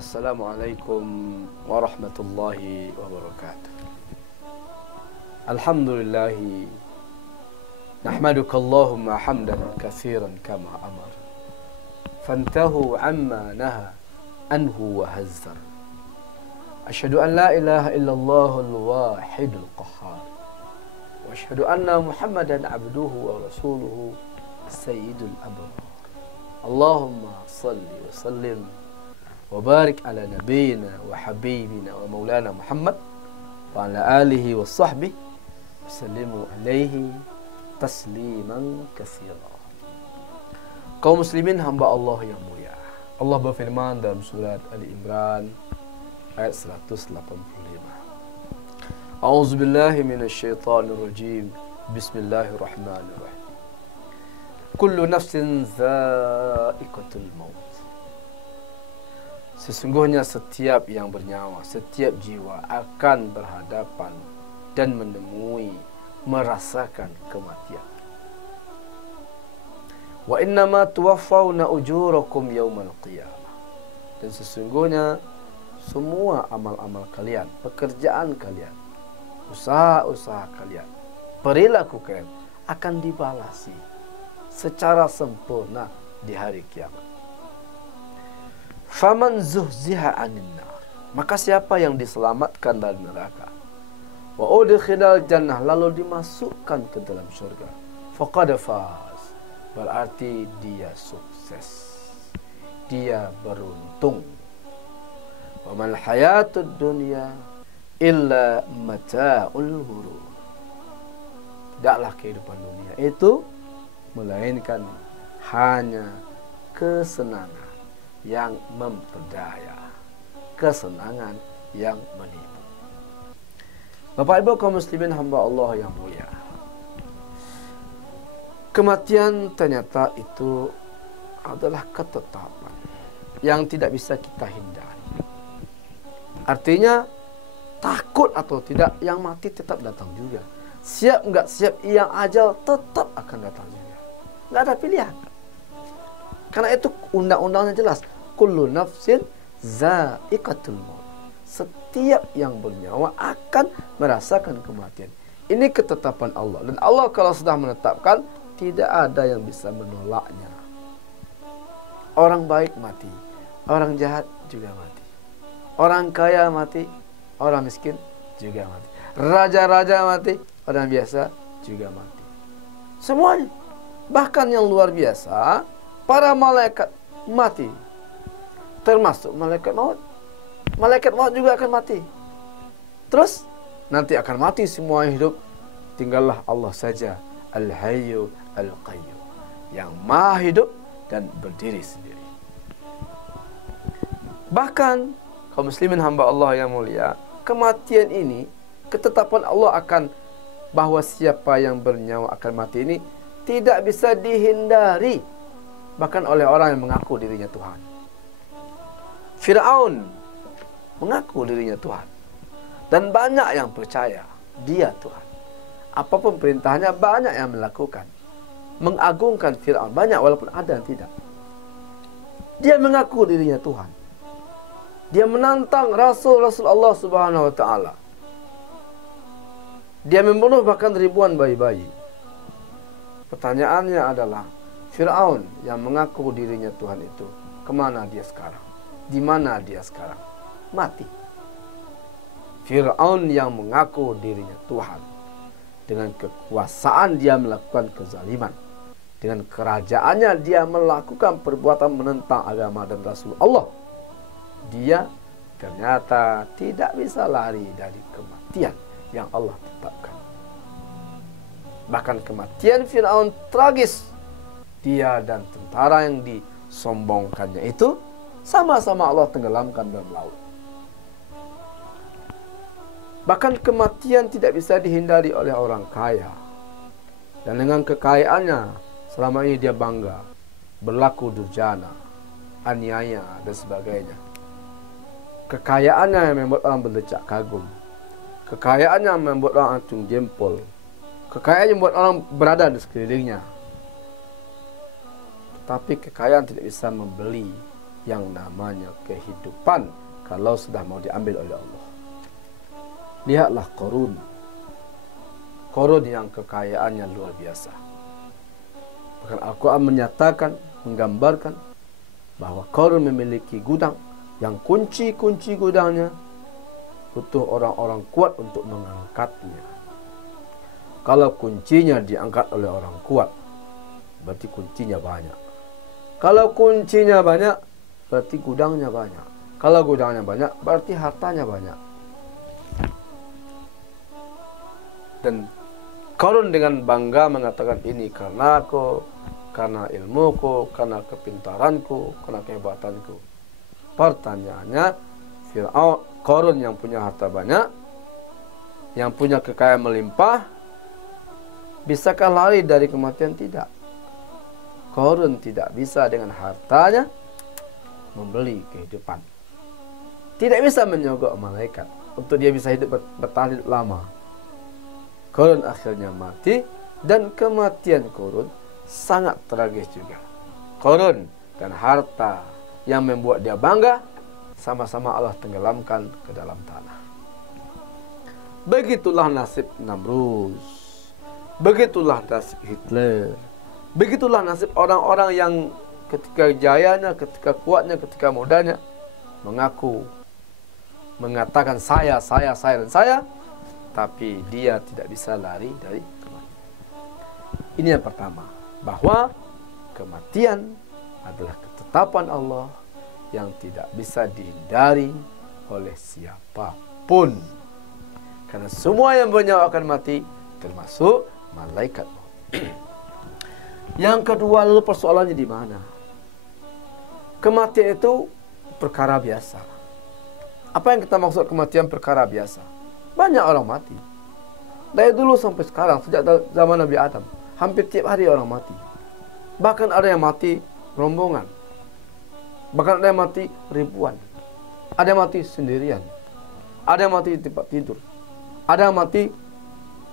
Assalamualaikum warahmatullahi wabarakatuh. Alhamdulillahi nahmaduka Allahumma hamdan katsiran kama amar fantahu amma naha anhu wa hazzar. Asyhadu an la ilaha illallahul wahidul qahhar wa asyhadu anna Muhammadan abduhu wa rasuluhu sayyidul abrar. Allahumma salli wa sallim wa barik ala nabiyyina wa habibina wa maulana Muhammad wa ala alihi wa sahbihi sallimu alaihi tasliman katsira. Kaum muslimin hamba Allah yang mulia, Allah berfirman dalam surat Ali Imran ayat 185. A'udzubillahi minasyaitonir rajim. Bismillahirrahmanirrahim. Kullu nafsin dha'iqatul maut. Sesungguhnya setiap yang bernyawa, setiap jiwa akan berhadapan dan menemui, merasakan kematian. Wa innama tuwaffawna ujurakum yawmal qiyamah. Dan sesungguhnya semua amal-amal kalian, pekerjaan kalian, usaha-usaha kalian, perilaku kalian akan dibalasi secara sempurna di hari kiamat. Faman zuhziha 'anil nar, maka siapa yang diselamatkan dari neraka, wa udkhilal jannah, lalu dimasukkan ke dalam surga, faqad faz, berarti dia sukses, dia beruntung. Wa mal hayatud dunya illa mata'ul ghurur. Tidaklah kehidupan dunia itu melainkan hanya kesenangan yang memperdaya, kesenangan yang menipu. Bapak Ibu kaum muslimin hamba Allah yang mulia, kematian ternyata itu adalah ketetapan yang tidak bisa kita hindari. Artinya takut atau tidak, yang mati tetap datang juga. Siap enggak siap, yang ajal tetap akan datang juga. Enggak ada pilihan. Karena itu undang-undangnya jelas. Kullu nafsin za'iqatul maut. Setiap yang bernyawa akan merasakan kematian. Ini ketetapan Allah. Dan Allah kalau sudah menetapkan, tidak ada yang bisa menolaknya. Orang baik mati, orang jahat juga mati. Orang kaya mati, orang miskin juga mati. Raja-raja mati, orang biasa juga mati. Semuanya. Bahkan yang luar biasa, para malaikat mati, termasuk malaikat maut. Malaikat maut juga akan mati. Terus nanti akan mati semua yang hidup. Tinggallah Allah saja, Al-Hayyu Al-Qayyum, yang maha hidup dan berdiri sendiri. Bahkan kaum muslimin hamba Allah yang mulia, kematian ini, ketetapan Allah akan bahwa siapa yang bernyawa akan mati ini tidak bisa dihindari, bahkan oleh orang yang mengaku dirinya Tuhan. Fir'aun mengaku dirinya Tuhan, dan banyak yang percaya dia Tuhan. Apapun perintahnya banyak yang melakukan, mengagungkan Fir'aun banyak, walaupun ada yang tidak. Dia mengaku dirinya Tuhan. Dia menantang Rasul Allah Subhanahu wa taala. Dia membunuh bahkan ribuan bayi-bayi. Pertanyaannya adalah, Fir'aun yang mengaku dirinya Tuhan itu, kemana dia sekarang? Di mana dia sekarang? Mati. Fir'aun yang mengaku dirinya Tuhan, dengan kekuasaan dia melakukan kezaliman, dengan kerajaannya dia melakukan perbuatan menentang agama dan Rasul Allah. Dia ternyata tidak bisa lari dari kematian yang Allah tetapkan. Bahkan kematian Fir'aun tragis. Dia dan tentara yang disombongkannya itu sama-sama Allah tenggelamkan dalam laut. Bahkan kematian tidak bisa dihindari oleh orang kaya. Dan dengan kekayaannya, selama ini dia bangga, berlaku durjana, aniaya, dan sebagainya. Kekayaannya yang membuat orang berdecak kagum. Kekayaannya yang membuat orang acung jempol. Kekayaan yang membuat orang berada di sekelilingnya. Tapi kekayaan tidak bisa membeli yang namanya kehidupan kalau sudah mau diambil oleh Allah. Lihatlah Qarun. Qarun yang kekayaannya luar biasa. Bahkan Al-Quran menyatakan, menggambarkan bahwa Qarun memiliki gudang yang kunci-kunci gudangnya butuh orang-orang kuat untuk mengangkatnya. Kalau kuncinya diangkat oleh orang kuat, berarti kuncinya banyak. Kalau kuncinya banyak, berarti gudangnya banyak. Kalau gudangnya banyak, berarti hartanya banyak. Dan Qarun dengan bangga mengatakan, ini karena aku, karena ilmuku, karena kepintaranku, karena kehebatanku. Pertanyaannya, Qarun yang punya harta banyak, yang punya kekayaan melimpah, bisakah lari dari kematian? Tidak. Qarun tidak bisa dengan hartanya membeli kehidupan. Tidak bisa menyogok malaikat untuk dia bisa hidup bertahan hidup lama. Qarun akhirnya mati, dan kematian Qarun sangat tragis juga. Qarun dan harta yang membuat dia bangga sama-sama Allah tenggelamkan ke dalam tanah. Begitulah nasib Namrud. Begitulah nasib Hitler. Begitulah nasib orang-orang yang ketika jayanya, ketika kuatnya, ketika mudanya mengatakan saya, dan saya, tapi dia tidak bisa lari dari kematian. Ini yang pertama, bahwa kematian adalah ketetapan Allah yang tidak bisa dihindari oleh siapapun. Karena semua yang bernyawa akan mati, termasuk malaikat maut. Yang kedua, lalu persoalannya di mana? Kematian itu perkara biasa. Apa yang kita maksud kematian perkara biasa? Banyak orang mati. Dari dulu sampai sekarang, sejak zaman Nabi Adam, hampir tiap hari orang mati. Bahkan ada yang mati rombongan. Bahkan ada yang mati ribuan. Ada yang mati sendirian. Ada yang mati di tempat tidur. Ada yang mati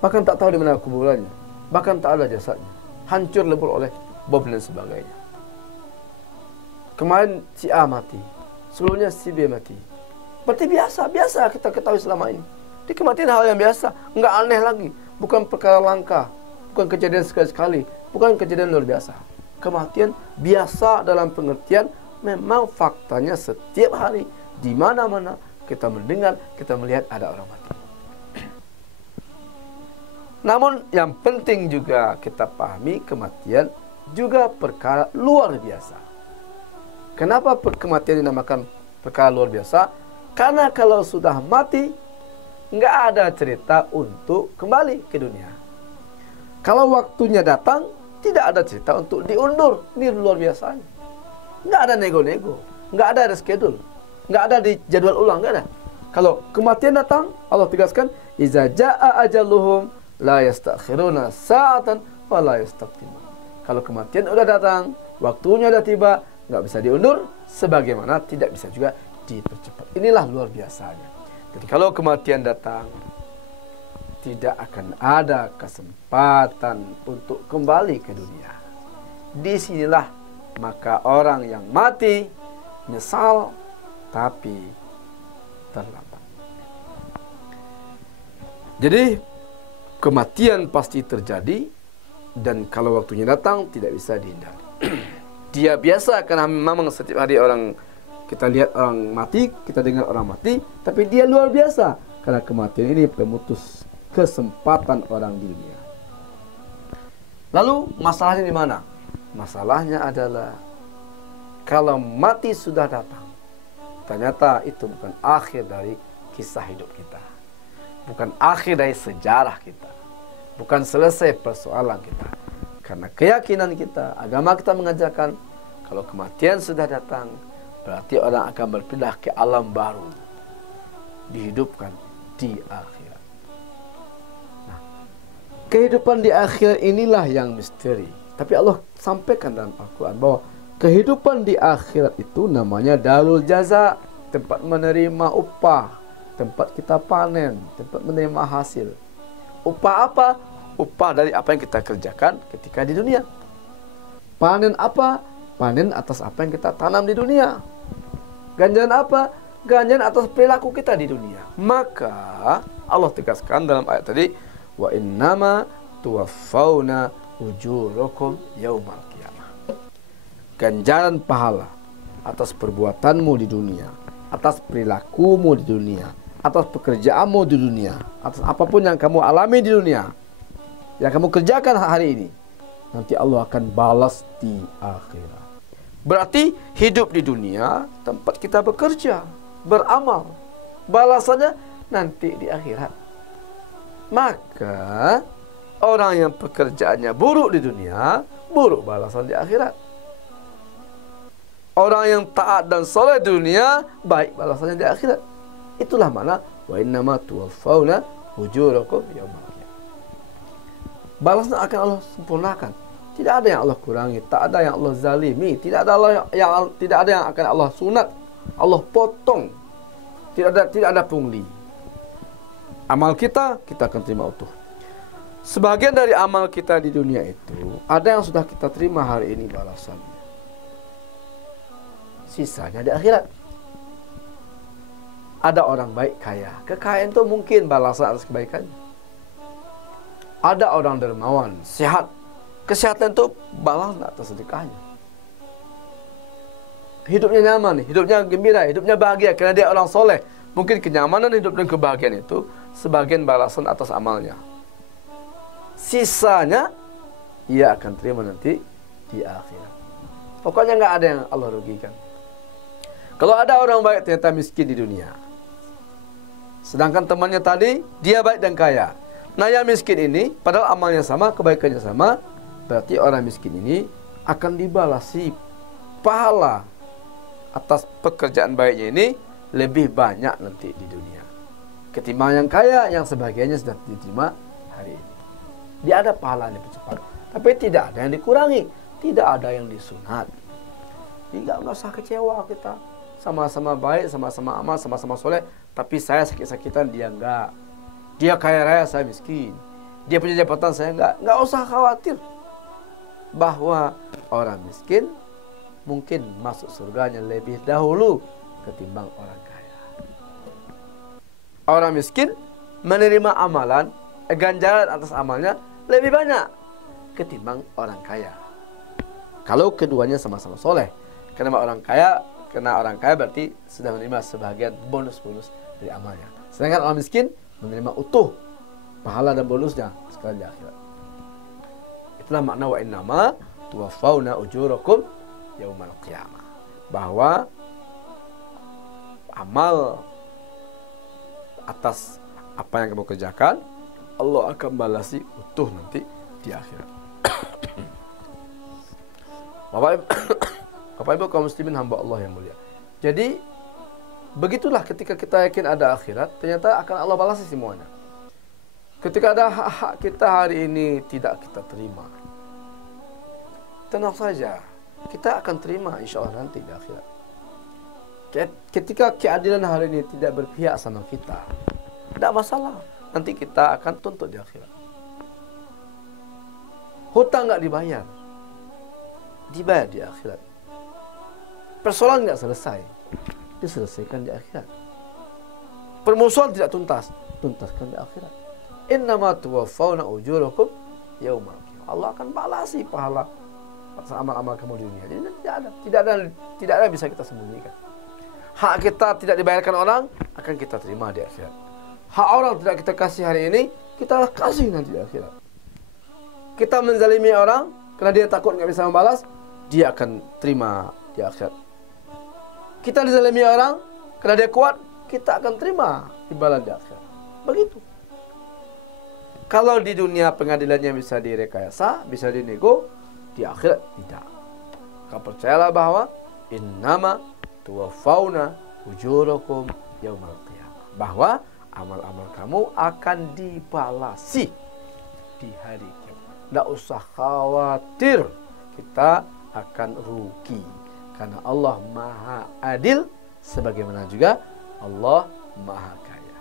bahkan tak tahu di mana kuburannya. Bahkan tak ada jasadnya. Hancur lebur oleh bom dan sebagainya. Kemarin si A mati. Sebelumnya si B mati. Berarti biasa kita ketahui selama ini. Di kematian hal yang biasa, enggak aneh lagi, bukan perkara langka, bukan kejadian sekali-sekali, bukan kejadian luar biasa. Kematian biasa dalam pengertian memang faktanya setiap hari di mana-mana kita mendengar, kita melihat ada orang mati. Namun yang penting juga kita pahami kematian juga perkara luar biasa. Kenapa kematian dinamakan perkara luar biasa? Karena kalau sudah mati, nggak ada cerita untuk kembali ke dunia. Kalau waktunya datang, tidak ada cerita untuk diundur. Ini luar biasanya. Nggak ada nego-nego, nggak ada reschedule, nggak ada di jadwal ulang, nggak ada. Kalau kematian datang, Allah tegaskan, iza jaa ajaluhum la yastakhiruna sa'atan wa la yastaqdimun. Kalau kematian udah datang, waktunya udah tiba, nggak bisa diundur, sebagaimana tidak bisa juga dipercepat. Inilah luar biasanya. Jadi kalau kematian datang, tidak akan ada kesempatan untuk kembali ke dunia. Disinilah maka orang yang mati nyesal, tapi terlambat. Jadi kematian pasti terjadi, dan kalau waktunya datang tidak bisa dihindari. Dia biasa karena memang setiap hari orang kita lihat orang mati, kita dengar orang mati, tapi dia luar biasa karena kematian ini pemutus kesempatan orang di dunia. Lalu masalahnya di mana? Masalahnya adalah kalau mati sudah datang, ternyata itu bukan akhir dari kisah hidup kita, bukan akhir dari sejarah kita, bukan selesai persoalan kita. Karena keyakinan kita, agama kita mengajarkan kalau kematian sudah datang, berarti orang akan berpindah ke alam baru, dihidupkan di akhirat. Nah, kehidupan di akhirat inilah yang misteri. Tapi Allah sampaikan dalam Al-Quran bahwa kehidupan di akhirat itu namanya darul jaza, tempat menerima upah, tempat kita panen, tempat menerima hasil. Upah apa? Upah dari apa yang kita kerjakan ketika di dunia. Panen apa? Panen atas apa yang kita tanam di dunia. Ganjaran apa? Ganjaran atas perilaku kita di dunia. Maka Allah tegaskan dalam ayat tadi, wa innama tuwaffawna ujurakum yaumal qiyamah. Ganjaran pahala atas perbuatanmu di dunia, atas perilakumu di dunia, atas pekerjaanmu di dunia, atas apapun yang kamu alami di dunia, yang kamu kerjakan hari ini, nanti Allah akan balas di akhirat. Berarti hidup di dunia tempat kita bekerja, beramal, balasannya nanti di akhirat. Maka orang yang pekerjaannya buruk di dunia, buruk balasan di akhirat. Orang yang taat dan saleh di dunia, baik balasannya di akhirat. Itulah makna wa innama tuwaffawna ujurakum yaumal qiyamah. Balasnya akan Allah sempurnakan. Tidak ada yang Allah kurangi, tak ada yang Allah zalimi, tidak ada yang akan Allah sunat, Allah potong. Tidak ada pungli. Amal kita akan terima utuh. Sebagian dari amal kita di dunia itu ada yang sudah kita terima hari ini balasannya. Sisanya di akhirat. Ada orang baik kaya, kekayaan itu mungkin balasan atas kebaikannya. Ada orang dermawan, sehat, kesehatan itu balasan atas sedekahnya. Hidupnya nyaman, hidupnya gembira, hidupnya bahagia karena dia orang soleh. Mungkin kenyamanan hidup dan kebahagiaan itu sebagian balasan atas amalnya. Sisanya ia akan terima nanti di akhirat. Pokoknya nggak ada yang Allah rugikan. Kalau ada orang baik ternyata miskin di dunia, sedangkan temannya tadi dia baik dan kaya. Nah yang miskin ini padahal amalnya sama, kebaikannya sama, berarti orang miskin ini akan dibalasi pahala atas pekerjaan baiknya ini lebih banyak nanti di dunia ketimbang yang kaya yang sebagiannya sudah diterima hari ini. Dia ada pahala yang lebih cepat, tapi tidak ada yang dikurangi, tidak ada yang disunat. Jadi nggak usah kecewa kita. Sama-sama baik, sama-sama amal, sama-sama soleh, tapi saya sakit-sakitan, dia enggak. Dia kaya raya, saya miskin. Dia punya jabatan, saya enggak. Enggak usah khawatir bahwa orang miskin mungkin masuk surganya lebih dahulu ketimbang orang kaya. Orang miskin menerima amalan, ganjaran atas amalnya lebih banyak ketimbang orang kaya. Kalau keduanya sama-sama soleh. Karena orang kaya berarti sudah menerima sebagian bonus-bonus dari amalnya. Sedangkan orang miskin menerima utuh pahala dan bonusnya sekali di akhirat. Itulah makna wa innama tuwaffawna ujurakum yaumal qiyamah. Bahwa amal atas apa yang kamu kerjakan Allah akan balasi utuh nanti di akhirat. Bapak Ibu kaum muslimin hamba Allah yang mulia. Jadi begitulah ketika kita yakin ada akhirat, ternyata akan Allah balasi semuanya. Ketika ada hak-hak kita hari ini tidak kita terima, tenang saja, kita akan terima insya Allah nanti di akhirat. Ketika keadilan hari ini tidak berpihak sama kita, tidak masalah, nanti kita akan tuntut di akhirat. Hutang nggak dibayar, dibayar di akhirat. Persoalan nggak selesai, diselesaikan di akhirat. Permusuhan tidak tuntas, tuntaskan di akhirat. Innama tuwaffawna ujurakum yaumal qiyamah. Allah akan balasi pahala atas amal-amal kamu di dunia. Jadi tidak ada yang bisa kita sembunyikan. Hak kita tidak dibayarkan orang, akan kita terima di akhirat. Hak orang tidak kita kasih hari ini, kita kasih nanti di akhirat. Kita menzalimi orang karena dia takut nggak bisa membalas, dia akan terima di akhirat. Kita dizalimi orang karena dia kuat, kita akan terima imbalan di akhirat. Begitu. Kalau di dunia pengadilannya bisa direkayasa, bisa dinego, di akhirat tidak. Kau percayalah bahwa innama tuwaffawna ujurakum yaumal qiyamah. Bahwa amal-amal kamu akan dibalasi di hari kiamat. Tidak usah khawatir kita akan rugi. Karena Allah Maha Adil, sebagaimana juga Allah Maha Kaya.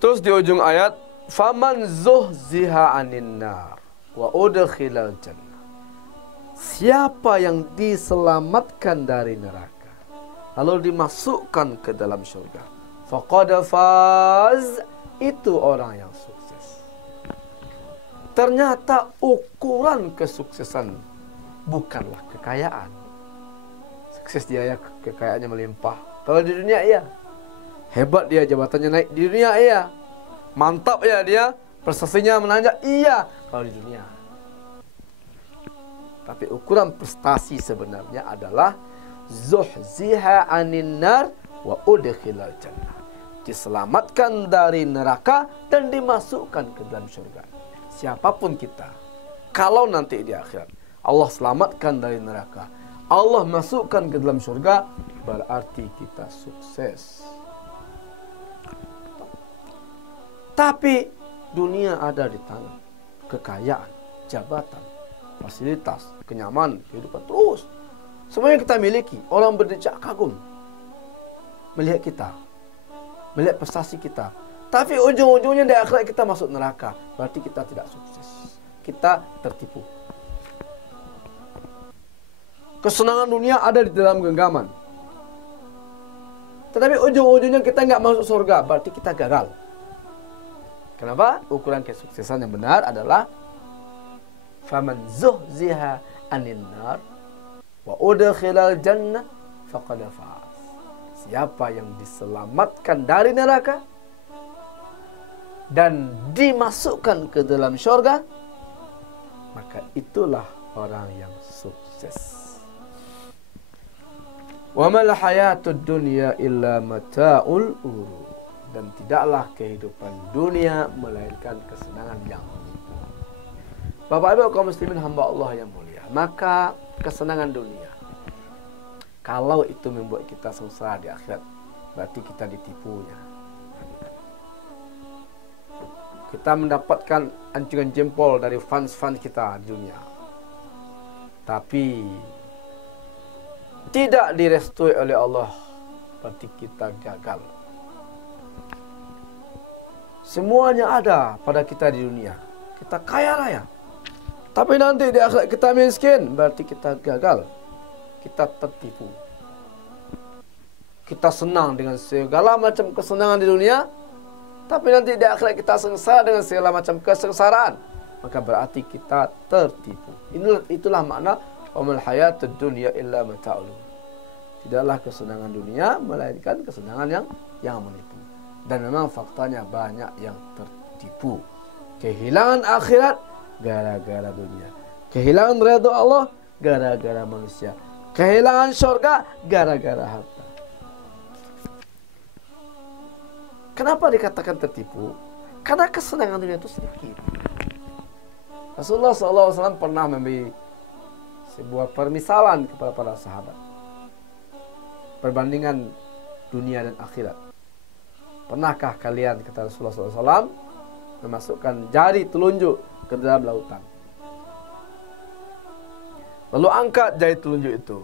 Terus di ujung ayat, faman zuhziha 'anil nar wa udkhilal jannah. siapa yang diselamatkan dari neraka lalu dimasukkan ke dalam surga, faqad faz, itu orang yang sukses. Ternyata ukuran kesuksesan bukanlah kekayaan. Sukses dia ya kekayaannya melimpah. Kalau di dunia iya. Hebat dia, jabatannya naik di dunia iya. Mantap ya dia, prestasinya menanjak iya kalau di dunia. Tapi ukuran prestasi sebenarnya adalah zuhziha 'anil nar wa udkhilal jannah. Diselamatkan dari neraka dan dimasukkan ke dalam surga. Siapapun kita, kalau nanti di akhirat Allah selamatkan dari neraka, Allah masukkan ke dalam surga, berarti kita sukses. Tapi dunia ada di tangan. Kekayaan, jabatan, fasilitas, kenyamanan, kehidupan terus. Semuanya kita miliki. Orang berdecak kagum melihat kita, melihat prestasi kita. Tapi ujung-ujungnya di akhirat kita masuk neraka. Berarti kita tidak sukses. Kita tertipu. Kesenangan dunia ada di dalam genggaman. Tetapi ujung-ujungnya kita nggak masuk surga. Berarti kita gagal. Kenapa? Ukuran kesuksesan yang benar adalah faman zuhziha 'anil nar wa udkhilal jannah faqad faz. Siapa yang diselamatkan dari neraka dan dimasukkan ke dalam syurga, maka itulah orang yang sukses. Wa mal hayatud dunya illa mata'ul ghurur. Dan tidaklah kehidupan dunia melainkan kesenangan yang menipu. Bapak Ibu kaum muslimin hamba Allah yang mulia, maka kesenangan dunia, kalau itu membuat kita sengsara di akhirat, berarti kita ditipunya. Kita mendapatkan anjungan jempol dari fans-fans kita di dunia, tapi tidak direstui oleh Allah, berarti kita gagal. Semuanya ada pada kita di dunia. Kita kaya raya. Tapi nanti di akhirat kita miskin, berarti kita gagal. Kita tertipu. Kita senang dengan segala macam kesenangan di dunia, tapi nanti di akhirat kita sengsara dengan segala macam kesengsaraan, maka berarti kita tertipu. Itulah makna wamal hayatud dunya illa mata'ul. Tidaklah kesenangan dunia melainkan kesenangan yang menipu. Dan memang faktanya banyak yang tertipu. Kehilangan akhirat gara-gara dunia. Kehilangan ridha Allah gara-gara manusia. Kehilangan surga gara-gara harta. Kenapa dikatakan tertipu? Karena kesenangan dunia itu sedikit. Rasulullah SAW pernah memberi sebuah permisalan kepada para sahabat. Perbandingan dunia dan akhirat. Pernahkah kalian, kata Rasulullah SAW, memasukkan jari telunjuk ke dalam lautan? Lalu angkat jari telunjuk itu.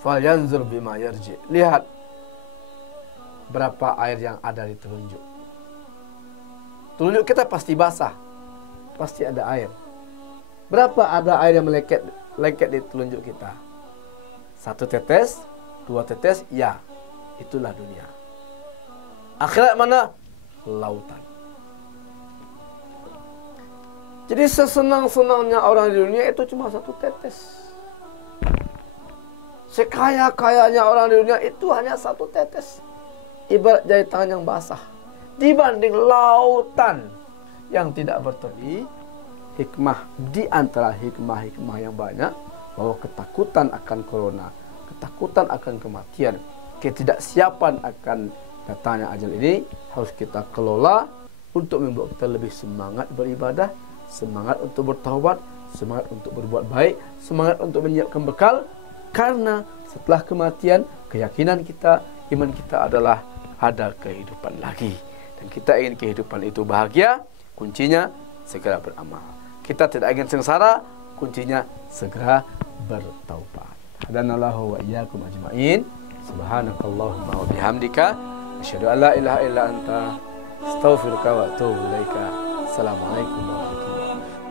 Falyanzur bima yarji. Lihat berapa air yang ada di telunjuk. Telunjuk kita pasti basah. Pasti ada air. Berapa ada air yang melengket di telunjuk kita? 1 tetes, 2 tetes, ya. Itulah dunia. Akhirat mana? Lautan. Jadi sesenang-senangnya orang di dunia itu cuma 1 tetes. Sekaya-kayanya orang di dunia itu hanya 1 tetes. Ibarat jari tangan yang basah. Dibanding lautan yang tidak bertepi. Hikmah di antara hikmah-hikmah yang banyak, bahwa ketakutan akan corona, ketakutan akan kematian, ketidaksiapan akan datanya ajal ini harus kita kelola untuk membuat kita lebih semangat beribadah, semangat untuk bertaubat, semangat untuk berbuat baik, semangat untuk menyiapkan bekal. Karena setelah kematian, keyakinan kita, iman kita adalah ada kehidupan lagi. Dan kita ingin kehidupan itu bahagia, kuncinya segera beramal. Kita tidak ingin sengsara, kuncinya segera bertaubat. Hadanallahu wa iyyakum ajma'in. Subhanakallahumma wa bihamdika asyhadu an la ilaha illa anta astaghfiruka wa atubu ilaika. Assalamualaikum warahmatullahi wabarakatuh.